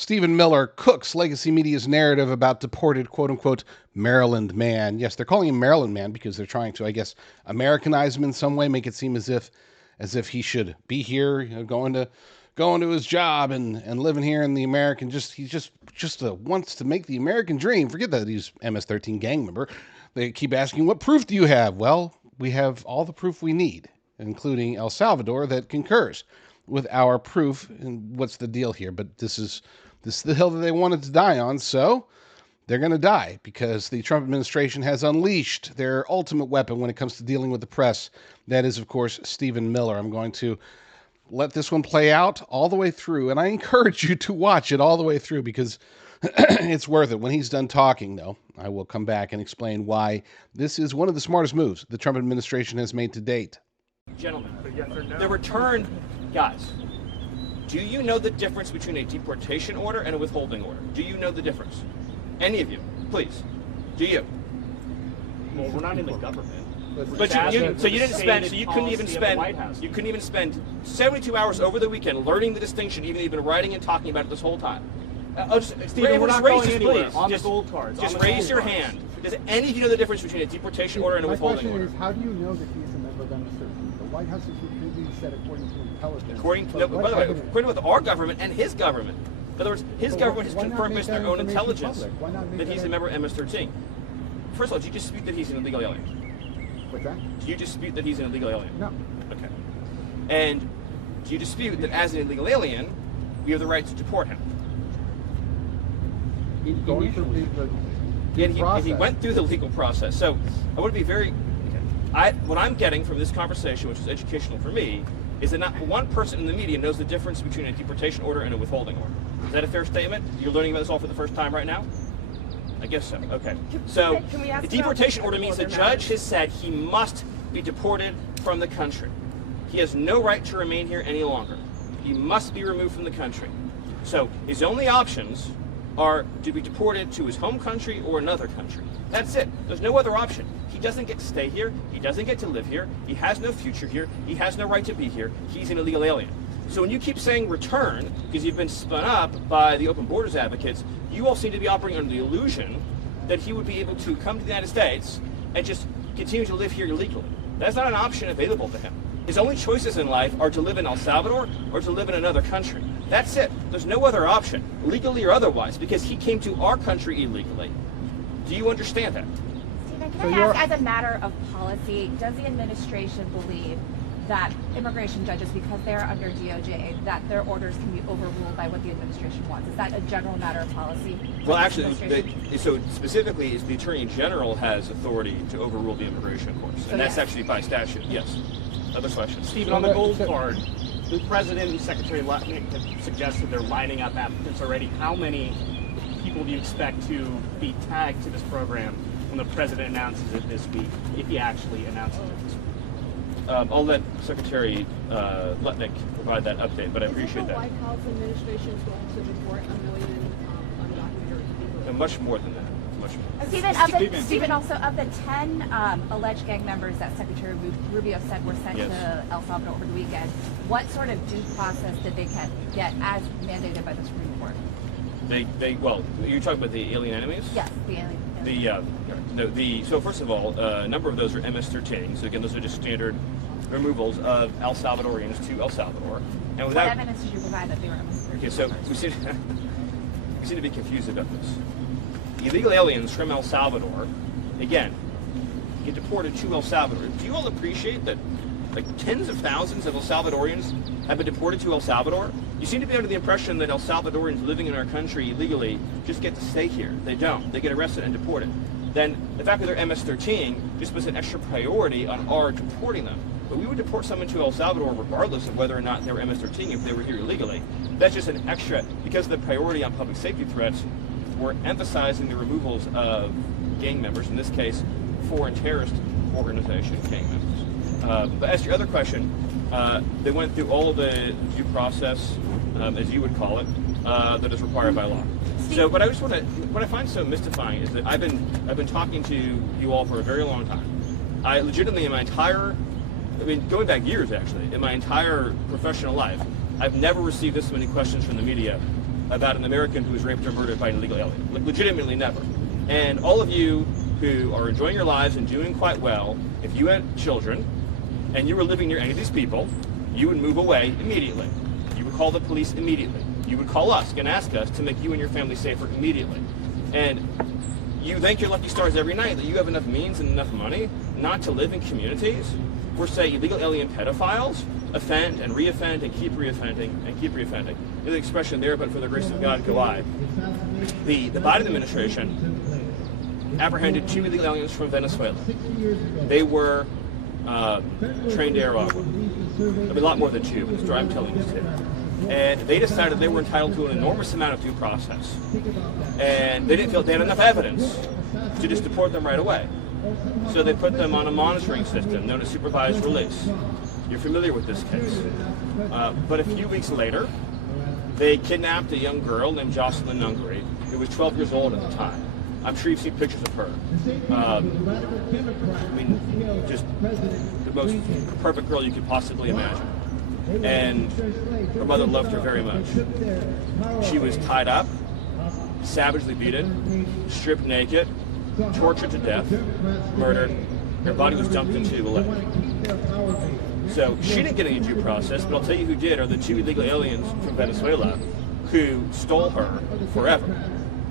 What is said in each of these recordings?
Stephen Miller cooks legacy media's narrative about deported quote-unquote Maryland man. Yes, they're calling him Maryland man because they're trying to, I guess, Americanize him in some way, make it seem as if he should be here, going to his job and living here in the American. He just wants to make the American dream. Forget that he's MS-13 gang member. They keep asking, what proof do you have? Well, we have all the proof we need, including El Salvador that concurs with our proof. And what's the deal here? But this is the hill that they wanted to die on, so they're going to die because the Trump administration has unleashed their ultimate weapon when it comes to dealing with the press. That is, of course, Stephen Miller. I'm going to let this one play out all the way through, and I encourage you to watch it all the way through because it's worth it. When he's done talking, though, I will come back and explain why this is one of the smartest moves the Trump administration has made to date. Gentlemen, the return, guys, do you know the difference between a deportation order and a withholding order? Do you know the difference? Any of you, please. Do you? Well, we're not in the government. But you couldn't even spend 72 hours over the weekend learning the distinction, even though you've been writing and talking about it this whole time. Stephen, we're not going anywhere. On the gold cards. Just raise your hand. Does any of you know the difference between a deportation order and a withholding order? My question is, how do you know that he's a member of MS-13? The White House has repeatedly said, according to intelligence. By the way, according to our government and his government. In other words, his government has confirmed based on their own intelligence that he's a member of MS-13. First of all, do you dispute that he's an illegal alien? What's that? Do you dispute that he's an illegal alien? No. Okay. And do you dispute that as an illegal alien, we have the right to deport him? He's going through the He went through the legal process. So I want to be very... what I'm getting from this conversation, which is educational for me, is that not one person in the media knows the difference between a deportation order and a withholding order. Is that a fair statement? You're learning about this all for the first time right now? I guess so. Okay. So the deportation order means the judge has said he must be deported from the country. He has no right to remain here any longer. He must be removed from the country. So his only options are to be deported to his home country or another country. That's it. There's no other option. He doesn't get to stay here. He doesn't get to live here. He has no future here. He has no right to be here. He's an illegal alien. So when you keep saying return, because you've been spun up by the open borders advocates, you all seem to be operating under the illusion that he would be able to come to the United States and just continue to live here illegally. That's not an option available to him. His only choices in life are to live in El Salvador or to live in another country. That's it. There's no other option, legally or otherwise, because he came to our country illegally. Do you understand that? Stephen, can I ask, as a matter of policy, does the administration believe that immigration judges, because they're under DOJ, that their orders can be overruled by what the administration wants? Is that a general matter of policy? Well, actually, so specifically, the Attorney General has authority to overrule the immigration courts, and that's actually by statute, yes. Other questions? Stephen, on the gold card, the President and Secretary Lutnick have suggested they're lining up applicants already. How many people do you expect to be tagged to this program when the President announces it this week, if he actually announces it this week? I'll let Secretary Lutnick provide that update, but I appreciate that. The White House administration is going to deport 1 million undocumented people. Much more than that. Much more. Stephen, also of the 10 alleged gang members that Secretary Rubio said were sent to El Salvador over the weekend, what sort of due process did they get as mandated by the Supreme Court? Well, you're talking about the alien enemies? Yes, the alien. So first of all, a number of those are MS-13. So again, those are just standard removals of El Salvadorians to El Salvador. And without, what evidence did you provide that they were MS-13? Okay, so we seem to be confused about this. Illegal aliens from El Salvador, again, get deported to El Salvador. Do you all appreciate that like tens of thousands of El Salvadorians have been deported to El Salvador? You seem to be under the impression that El Salvadorians living in our country illegally just get to stay here. They don't. They get arrested and deported. Then the fact that they're MS-13 just puts an extra priority on our deporting them. But we would deport someone to El Salvador regardless of whether or not they were MS-13 if they were here illegally. That's just an extra, because of the priority on public safety threats, we're emphasizing the removals of gang members, in this case, foreign terrorist organization gang members. But as to your other question, they went through all of the due process, as you would call it, that is required by law. So, but I just want to, what I find so mystifying is that I've been talking to you all for a very long time. I legitimately, in my entire, going back years actually, in my entire professional life, I've never received this many questions from the media about an American who was raped or murdered by an illegal alien. Legitimately never. And all of you who are enjoying your lives and doing quite well, if you had children and you were living near any of these people, you would move away immediately. You would call the police immediately. You would call us and ask us to make you and your family safer immediately. And you thank your lucky stars every night that you have enough means and enough money not to live in communities where, say, illegal alien pedophiles offend and reoffend and keep reoffending and keep reoffending. There's an expression there, but for the grace of God go I. The Biden administration apprehended 2 illegal aliens from Venezuela. They were trained to Aragua. A lot more than 2, but the story I'm telling is 2. And they decided they were entitled to an enormous amount of due process. And they didn't feel they had enough evidence to just deport them right away. So they put them on a monitoring system known as supervised release. You're familiar with this case. But a few weeks later, they kidnapped a young girl named Jocelyn Nungary, who was 12 years old at the time. I'm sure you've seen pictures of her. I mean, just the most perfect girl you could possibly imagine. And her mother loved her very much. She was tied up, savagely beaten, stripped naked, tortured to death, murdered. Her body was dumped into the lake. So she didn't get any due process, but I'll tell you who did are the 2 illegal aliens from Venezuela who stole her forever.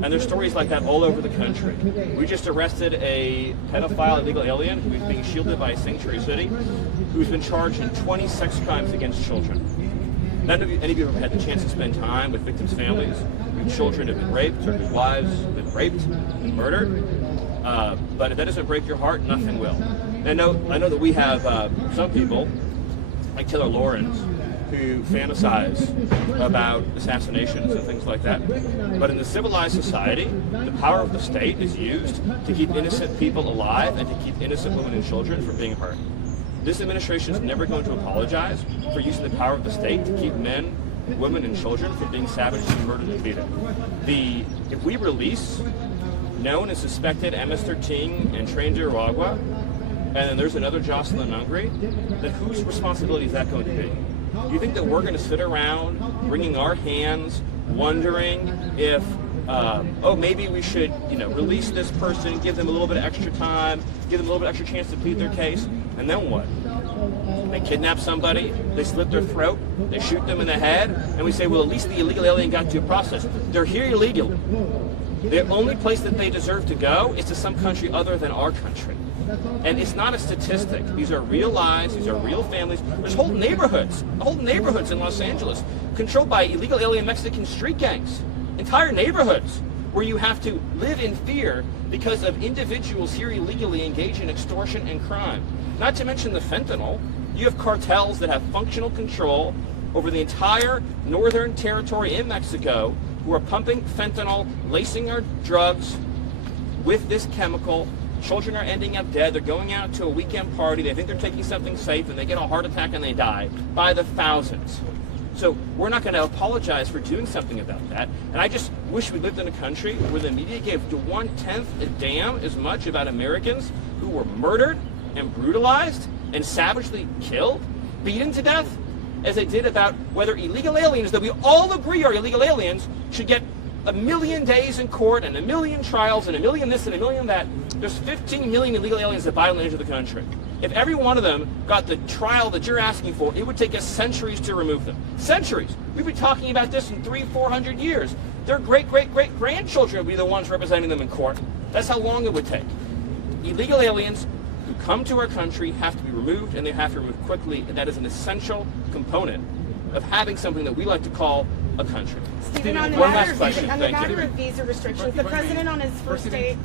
And there's stories like that all over the country. We just arrested a pedophile illegal alien who is being shielded by a sanctuary city, who's been charged in 20 sex crimes against children. None of you, any of you have ever had the chance to spend time with victims' families whose children have been raped or whose wives have been raped and murdered. But if that doesn't break your heart, nothing will. And I know that we have some people, like Taylor Lawrence, who fantasize about assassinations and things like that. But in the civilized society, the power of the state is used to keep innocent people alive and to keep innocent women and children from being hurt. This administration is never going to apologize for using the power of the state to keep men, women, and children from being savagely murdered and beaten. If we release known and suspected MS-13 and trained to Aragua, and then there's another Jocelyn Nungary, then whose responsibility is that going to be? Do you think that we're going to sit around wringing our hands, wondering if, maybe we should, release this person, give them a little bit of extra time, give them a little bit extra chance to plead their case, and then what? They kidnap somebody, they slit their throat, they shoot them in the head, and we say, well, at least the illegal alien got due process. They're here illegally. The only place that they deserve to go is to some country other than our country. And it's not a statistic. These are real lives. These are real families. There's whole neighborhoods in Los Angeles controlled by illegal alien Mexican street gangs. Entire neighborhoods where you have to live in fear because of individuals here illegally engaged in extortion and crime. Not to mention the fentanyl. You have cartels that have functional control over the entire northern territory in Mexico who are pumping fentanyl, lacing our drugs with this chemical. Children are ending up dead. They're going out to a weekend party. They think they're taking something safe, and they get a heart attack and they die by the thousands. So we're not going to apologize for doing something about that. And I just wish we lived in a country where the media gave 1/10 a damn as much about Americans who were murdered and brutalized and savagely killed, beaten to death, as they did about whether illegal aliens that we all agree are illegal aliens should get 1 million days in court and 1 million trials and 1 million this and 1 million that. There's 15 million illegal aliens that violently enter the country. If every one of them got the trial that you're asking for, it would take us centuries to remove them. Centuries. We'd be talking about this in 300-400 years. Their great-great-great-grandchildren would be the ones representing them in court. That's how long it would take. Illegal aliens who come to our country have to be removed, and they have to be removed quickly, and that is an essential component of having something that we like to call a country. Stephen, on the One matter, last question. on the Thank matter you. of visa restrictions, the president on his first day,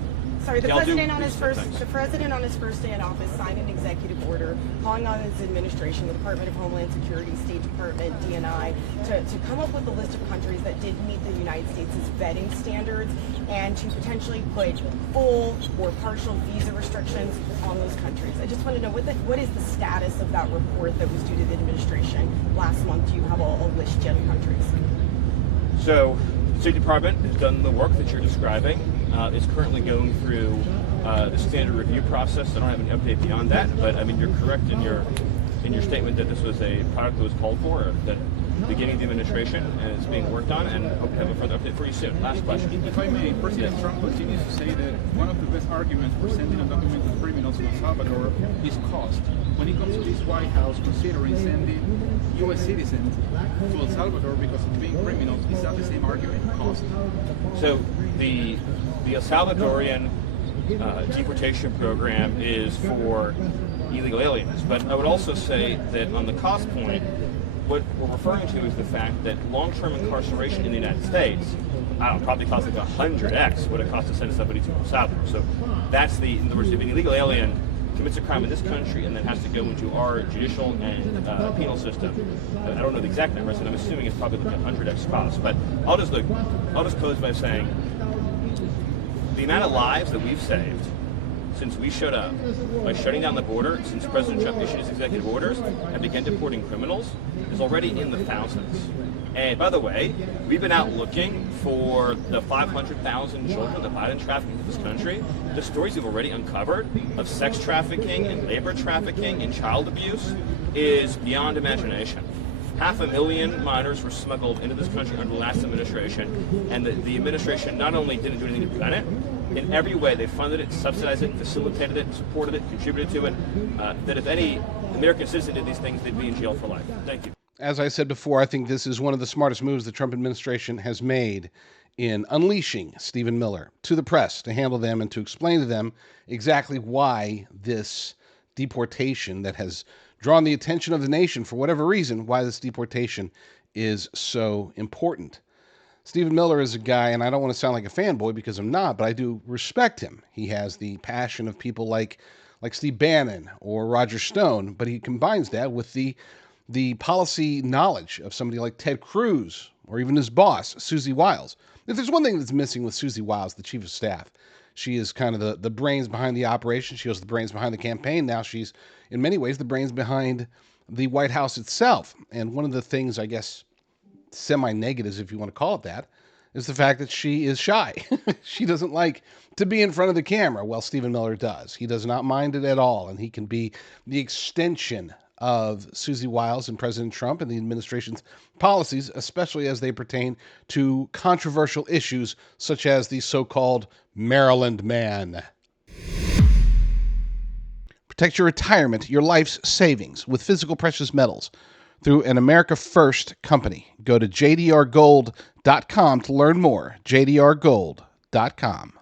the president on his first day in office signed an executive order calling on his administration, the Department of Homeland Security, State Department, DNI, to come up with a list of countries that did meet the United States' vetting standards and to potentially put full or partial visa restrictions on those countries. I just want to know what is the status of that report that was due to the administration last month? Do you have a list yet of countries? So, the State Department has done the work that you're describing. It's currently going through the standard review process. I don't have any update beyond that, but I mean, you're correct in your statement that this was a product that was called for, or that beginning of the administration, and it's being worked on, and hope to have a further update for you soon. Last question. If I may, President Trump continues to say that one of the best arguments for sending undocumented criminals to El Salvador is cost. When it comes to this White House considering sending U.S. citizens to El Salvador because of being criminals, is that the same argument, cost? So the El Salvadorian deportation program is for illegal aliens, but I would also say that on the cost point, what we're referring to is the fact that long-term incarceration in the United States, probably costs like 100x what it costs to send somebody to El Salvador. So that's in other words, if an illegal alien commits a crime in this country and then has to go into our judicial and penal system, I don't know the exact numbers, and I'm assuming it's probably like 100x cost. But I'll just close by saying the amount of lives that we've saved since we showed up by shutting down the border, since President Trump issued his executive orders and began deporting criminals, is already in the thousands. And by the way, we've been out looking for the 500,000 children that Biden trafficked into this country. The stories we've already uncovered of sex trafficking and labor trafficking and child abuse is beyond imagination. 500,000 minors were smuggled into this country under the last administration, and the administration not only didn't do anything to prevent it, in every way they funded it, subsidized it, facilitated it, supported it, contributed to it, that if any American citizen did these things, they'd be in jail for life. Thank you. As I said before, I think this is one of the smartest moves the Trump administration has made in unleashing Stephen Miller to the press to handle them and to explain to them exactly why this deportation that has drawn the attention of the nation for whatever reason, why this deportation is so important. Stephen Miller is a guy, and I don't want to sound like a fanboy because I'm not, but I do respect him. He has the passion of people like Steve Bannon or Roger Stone, but he combines that with the policy knowledge of somebody like Ted Cruz or even his boss, Susie Wiles. If there's one thing that's missing with Susie Wiles, the chief of staff, she is kind of the brains behind the operation. She was the brains behind the campaign. Now she's, in many ways, the brains behind the White House itself. And one of the things, I guess, semi-negatives, if you want to call it that, is the fact that she is shy. She doesn't like to be in front of the camera. Well, Stephen Miller does. He does not mind it at all, and he can be the extension of Susie Wiles and President Trump and the administration's policies, especially as they pertain to controversial issues such as the so-called Maryland man. Protect your retirement, your life's savings with physical precious metals through an America First company. Go to jdrgold.com to learn more. jdrgold.com.